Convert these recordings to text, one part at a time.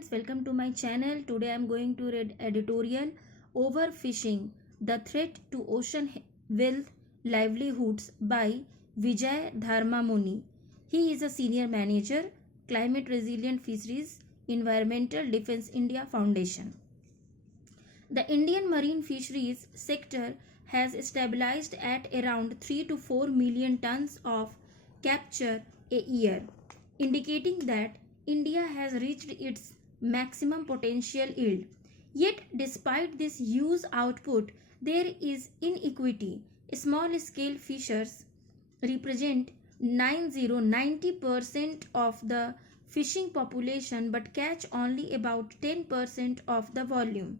friends, welcome to my channel. Today I am going to read editorial Overfishing, the Threat to Ocean Wealth Livelihoods by Vijay Dharmamuni. He is a senior manager, Climate Resilient Fisheries, Environmental Defence India Foundation. The Indian marine fisheries sector has stabilized at around 3 to 4 million tons of capture a year, indicating that India has reached its maximum potential yield. Yet, despite this huge output, there is inequity. Small scale fishers represent 90% of the fishing population but catch only about 10% of the volume.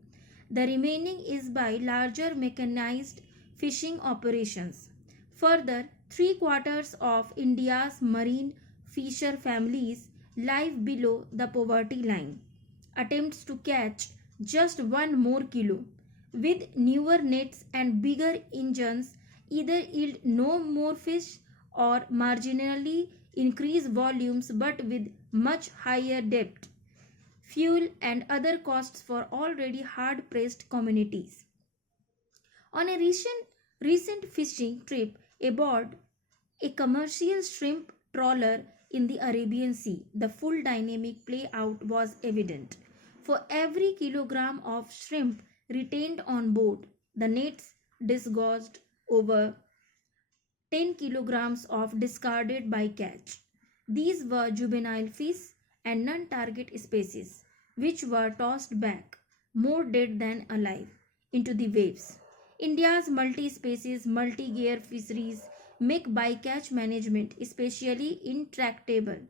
The remaining is by larger mechanized fishing operations. Further, three-quarters of India's marine fisher families live below the poverty line. Attempts to catch just one more kilo with newer nets and bigger engines either yield no more fish or marginally increase volumes but with much higher depth, fuel and other costs for already hard-pressed communities. On a recent fishing trip aboard a commercial shrimp trawler in the Arabian Sea, the full dynamic play out was evident. For every kilogram of shrimp retained on board, the nets disgorged over 10 kilograms of discarded bycatch. These were juvenile fish and non-target species, which were tossed back, more dead than alive, into the waves. India's multi-species, multi-gear fisheries make bycatch management especially intractable,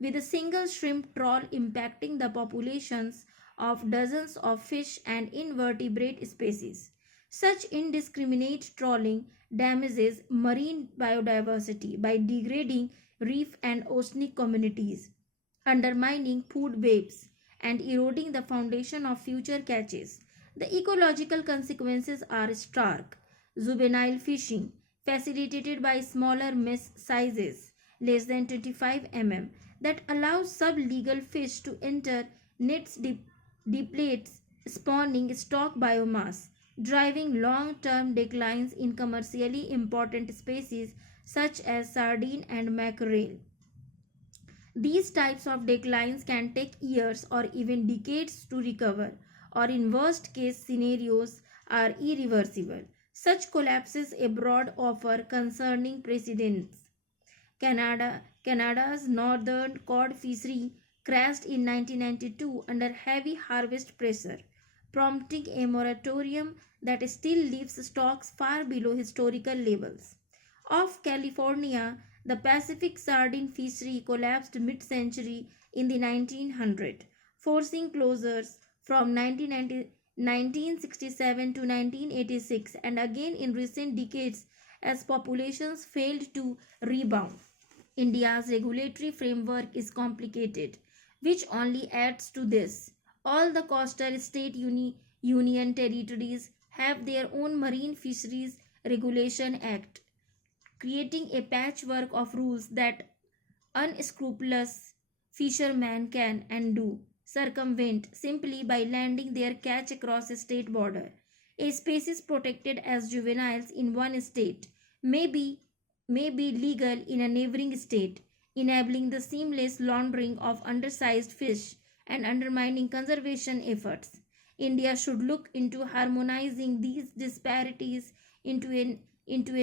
with a single shrimp trawl impacting the populations of dozens of fish and invertebrate species. Such indiscriminate trawling damages marine biodiversity by degrading reef and oceanic communities, undermining food webs, and eroding the foundation of future catches. The ecological consequences are stark. Juvenile fishing, facilitated by smaller mesh sizes, less than 25 mm, that allows sublegal fish to enter nets depletes spawning stock biomass, driving long-term declines in commercially important species such as sardine and mackerel. These types of declines can take years or even decades to recover, or in worst case scenarios are irreversible. Such collapses abroad offer concerning precedents. Canada's northern cod fishery crashed in 1992 under heavy harvest pressure, prompting a moratorium that still leaves stocks far below historical levels. Off California, the Pacific sardine fishery collapsed mid-century in the 1900s, forcing closures from 1967 to 1986 and again in recent decades as populations failed to rebound. India's regulatory framework is complicated, which only adds to this. All the coastal state union territories have their own Marine Fisheries Regulation Act, creating a patchwork of rules that unscrupulous fishermen can and do circumvent simply by landing their catch across a state border. A species protected as juveniles in one state may be legal in a neighboring state, enabling the seamless laundering of undersized fish and undermining conservation efforts. India should look into harmonizing these disparities into a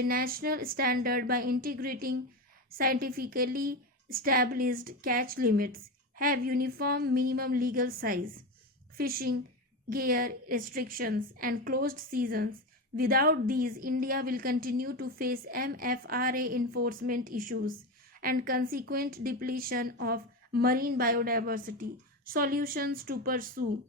national standard by integrating scientifically established catch limits, have uniform minimum legal size, fishing gear restrictions, and closed seasons. Without these, India will continue to face MFRA enforcement issues and consequent depletion of marine biodiversity. Solutions to pursue.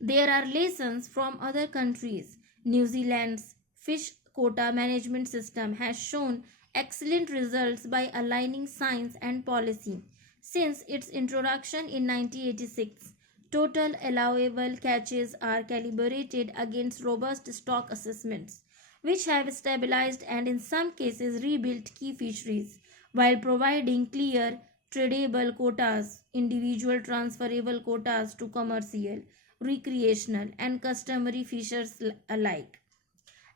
There are lessons from other countries. New Zealand's fish quota management system has shown excellent results by aligning science and policy. Since its introduction in 1986, total allowable catches are calibrated against robust stock assessments, which have stabilized and in some cases rebuilt key fisheries while providing clear tradable quotas, individual transferable quotas to commercial, recreational, and customary fishers alike.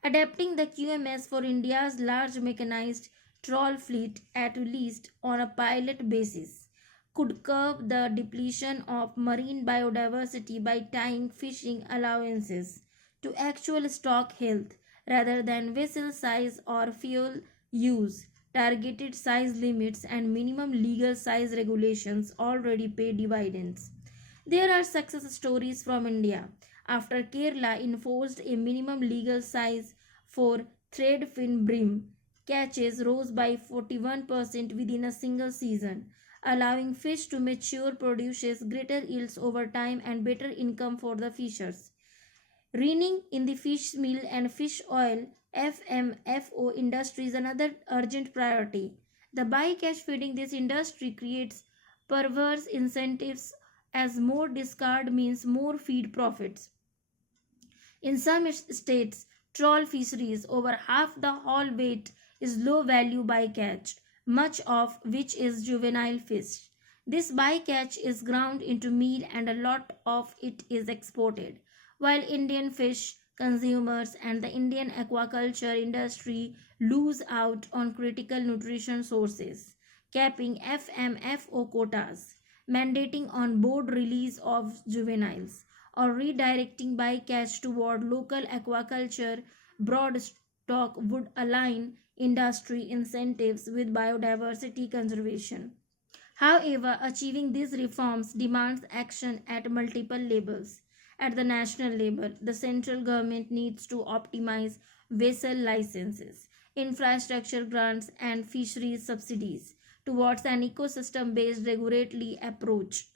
Adapting the QMS for India's large mechanized trawl fleet, at least on a pilot basis, could curb the depletion of marine biodiversity by tying fishing allowances to actual stock health rather than vessel size or fuel use. Targeted size limits and minimum legal size regulations already pay dividends. There are success stories from India. After Kerala enforced a minimum legal size for thread fin bream, catches rose by 41% within a single season, allowing fish to mature produces greater yields over time and better income for the fishers. Reining in the fish meal and fish oil FMFO industry is another urgent priority. The bycatch feeding this industry creates perverse incentives as more discard means more feed profits. In some states, trawl fisheries, over half the haul weight is low value bycatch, much of which is juvenile fish. This bycatch is ground into meal and a lot of it is exported, while Indian fish consumers and the Indian aquaculture industry lose out on critical nutrition sources. Capping FMFO quotas, mandating on board release of juveniles, or redirecting bycatch toward local aquaculture broadstock would align industry incentives with biodiversity conservation. However, achieving these reforms demands action at multiple levels. At the national level, the central government needs to optimize vessel licenses, infrastructure grants, and fisheries subsidies towards an ecosystem based regulatory approach.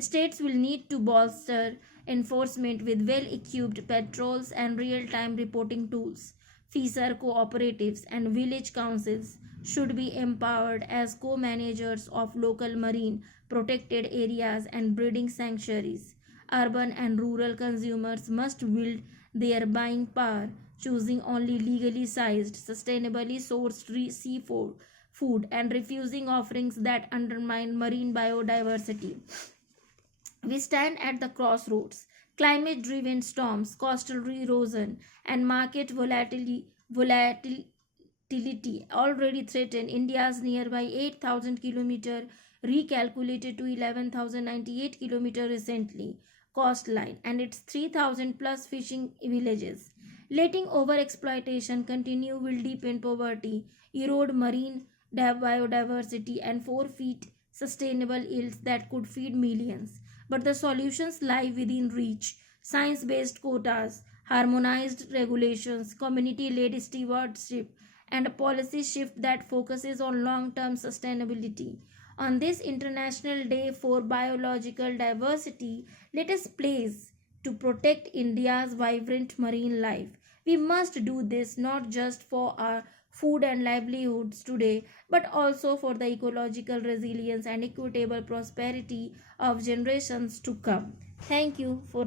States will need to bolster enforcement with well equipped patrols and real time reporting tools. Fisher cooperatives and village councils should be empowered as co managers of local marine protected areas and breeding sanctuaries. Urban and rural consumers must wield their buying power, choosing only legally sized, sustainably sourced seafood food and refusing offerings that undermine marine biodiversity. We stand at the crossroads. Climate driven storms, coastal erosion, and market volatility already threaten India's nearby 8,000 km recalculated to 11,098 km recently coastline and its 3,000 plus fishing villages. Letting overexploitation continue will deepen poverty, erode marine biodiversity, and forfeit sustainable yields that could feed millions. But the solutions lie within reach: science based quotas, harmonized regulations, community led stewardship, and a policy shift that focuses on long term sustainability. On this International Day for Biological Diversity, let us pledge to protect India's vibrant marine life. We must do this not just for our food and livelihoods today, but also for the ecological resilience and equitable prosperity of generations to come. Thank you for